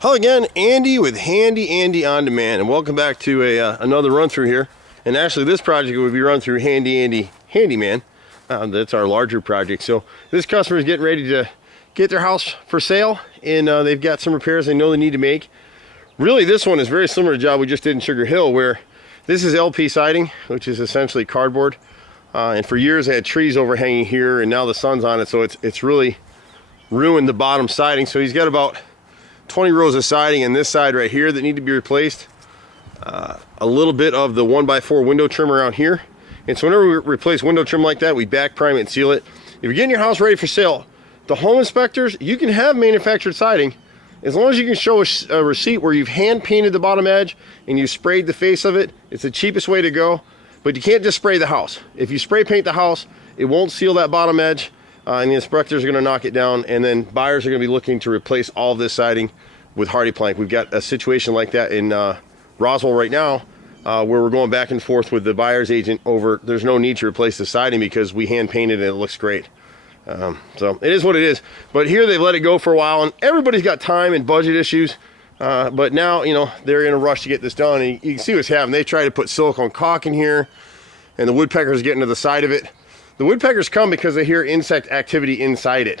Hello again, Andy with Handy Andy On Demand, and welcome back to another run through here. And actually, this project would be run through Handy Andy Handyman. That's our larger project. So this customer is getting ready to get their house for sale, and they've got some repairs they know they need to make. Really, this one is very similar to the job we just did in Sugar Hill, where this is LP siding, which is essentially cardboard. And for years, they had trees overhanging here, and now the sun's on it, so it's really ruined the bottom siding. So he's got about 20 rows of siding on this side right here that need to be replaced. A little bit of the 1x4 window trim around here. And so whenever we replace window trim like that, we back prime it and seal it. If you're getting your house ready for sale, the home inspectors, you can have manufactured siding as long as you can show a receipt where you've hand painted the bottom edge and you sprayed the face of it. It's the cheapest way to go, but you can't just spray the house. If you spray paint the house, it won't seal that bottom edge. And the inspectors are going to knock it down, and then buyers are going to be looking to replace all of this siding with hardy plank. We've got a situation like that in Roswell right now, where we're going back and forth with the buyer's agent over there's no need to replace the siding because we hand painted and it looks great. So it is what it is. But here they've let it go for a while, and everybody's got time and budget issues. But now, you know, they're in a rush to get this done, and you can see what's happening. They try to put silicone caulk in here, and the woodpecker's getting to the side of it. The woodpeckers come because they hear insect activity inside it,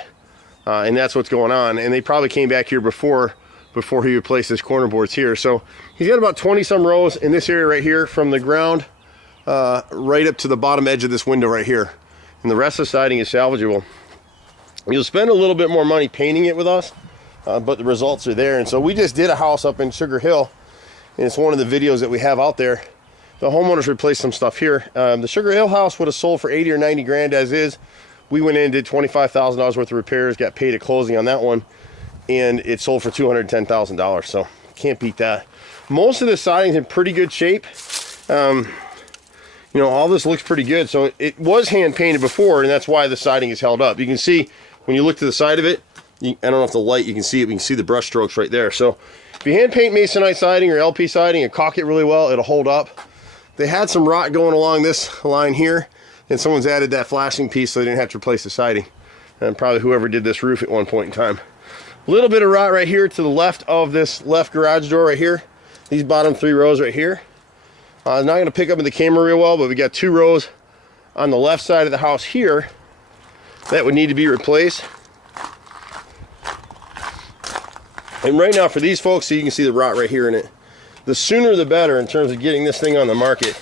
and that's what's going on. And they probably came back here before he replaced his corner boards here. So he's got about 20 some rows in this area right here, from the ground right up to the bottom edge of this window right here. And the rest of the siding is salvageable. You'll spend a little bit more money painting it with us, but the results are there. And so we just did a house up in Sugar Hill, and it's one of the videos that we have out there. The homeowners replaced some stuff here. The Sugar Hill house would have sold for 80 or 90 grand as is. We went in and did $25,000 worth of repairs, got paid at closing on that one, and it sold for $210,000. So can't beat that. Most of the siding's in pretty good shape. You know, all this looks pretty good. So it was hand painted before, and that's why the siding is held up. You can see when you look to the side of it, I don't know if the light, you can see it, but you can see the brush strokes right there. So if you hand paint masonite siding or LP siding and caulk it really well, it'll hold up. They had some rot going along this line here, and someone's added that flashing piece so they didn't have to replace the siding. And probably whoever did this roof at one point in time. A little bit of rot right here to the left of this left garage door right here. These bottom 3 rows right here. I'm not going to pick up in the camera real well, but we got 2 rows on the left side of the house here that would need to be replaced. And right now for these folks, so you can see the rot right here in it. The sooner the better in terms of getting this thing on the market.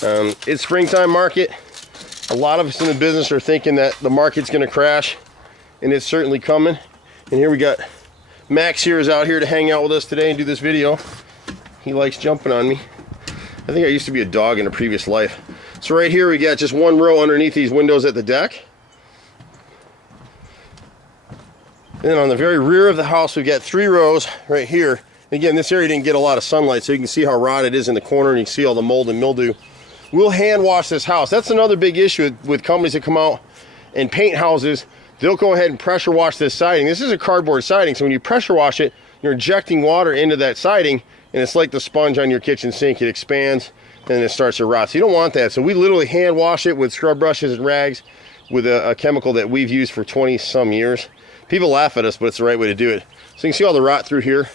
It's springtime market. A lot of us in the business are thinking that the market's going to crash, and it's certainly coming. And here we got Max here is out here to hang out with us today and do this video. He likes jumping on me. I think I used to be a dog in a previous life. So right here we got just 1 row underneath these windows at the deck. And then on the very rear of the house we've got 3 rows right here. Again, this area didn't get a lot of sunlight, so you can see how rotted it is in the corner, and you can see all the mold and mildew. We'll hand wash this house. That's another big issue with companies that come out and paint houses. They'll go ahead and pressure wash this siding. This is a cardboard siding, so when you pressure wash it, you're injecting water into that siding, and it's like the sponge on your kitchen sink. It expands, and then it starts to rot. So you don't want that. So we literally hand wash it with scrub brushes and rags with a chemical that we've used for 20 some years. People laugh at us, but it's the right way to do it. So you can see all the rot through here.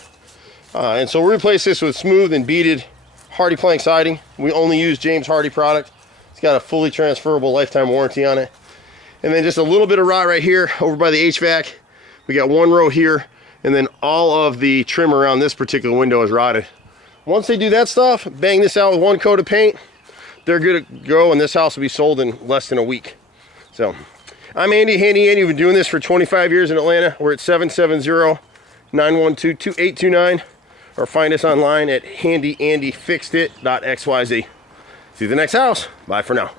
And so we'll replace this with smooth and beaded hardy plank siding. We only use James Hardy product. It's got a fully transferable lifetime warranty on it. And then just a little bit of rot right here over by the HVAC. We got 1 row here, and then all of the trim around this particular window is rotted. Once they do that stuff, bang this out with 1 coat of paint, they're good to go, and this house will be sold in less than a week. So I'm Andy, Handy Andy. We've been doing this for 25 years in Atlanta. We're at 770-912-2829. Or find us online at handyandyfixedit.xyz. See you at the next house. Bye for now.